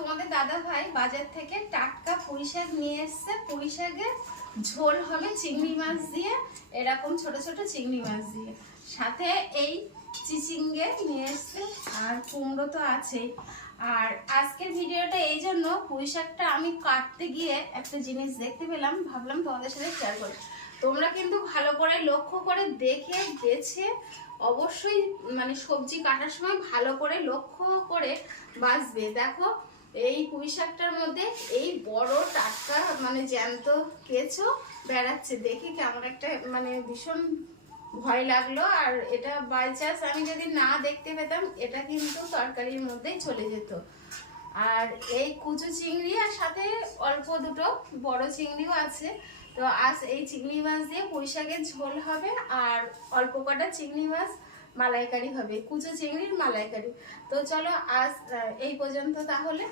তোমাদের দাদা ভাই বাজার থেকে টাটকা পুঁই শাক নিয়ে এসছে। পুঁই শাকের ঝোল হবে চিংড়ি মাছ দিয়ে, এরকম ছোট ছোট চিংড়ি মাছ দিয়ে, সাথে এই চিচিঙ্গে নিয়ে এসছে, আর কুমড়ো তো আছেই। আর আজকের ভিডিওটা এই জন্য, পুঁই শাকটা আমি কাটতে গিয়ে একটা জিনিস দেখতে পেলাম, ভাবলাম তোমাদের সাথে শেয়ার করি। তোমরা কিন্তু ভালো করে লক্ষ্য করে দেখে বেছে অবশ্যই মানে সবজি কাটার সময় ভালো করে লক্ষ্য করে বাছবে। দেখো এই পুঁই শাকটার মধ্যে এই বড় টাটকা মানে জ্যান্ত কেঁচো বেড়াচ্ছে, দেখে কেমন একটা মানে ভীষণ ভয় লাগলো। আর এটা বাই চান্স আমি যদি না দেখতে পেতাম, এটা কিন্তু তরকারির মধ্যেই চলে যেত। আর এই কুচো চিংড়ি আর সাথে অল্প দুটো বড় চিংড়িও আছে। তো আজ এই চিংড়ি মাছ দিয়ে পুঁই শাকের ঝোল হবে, আর অল্প কটা চিংড়ি মাছ মালাইকারি হবে, কুচো চিংড়ির মালাইকারি। তো চলো আজ এই পর্যন্ত তাহলে।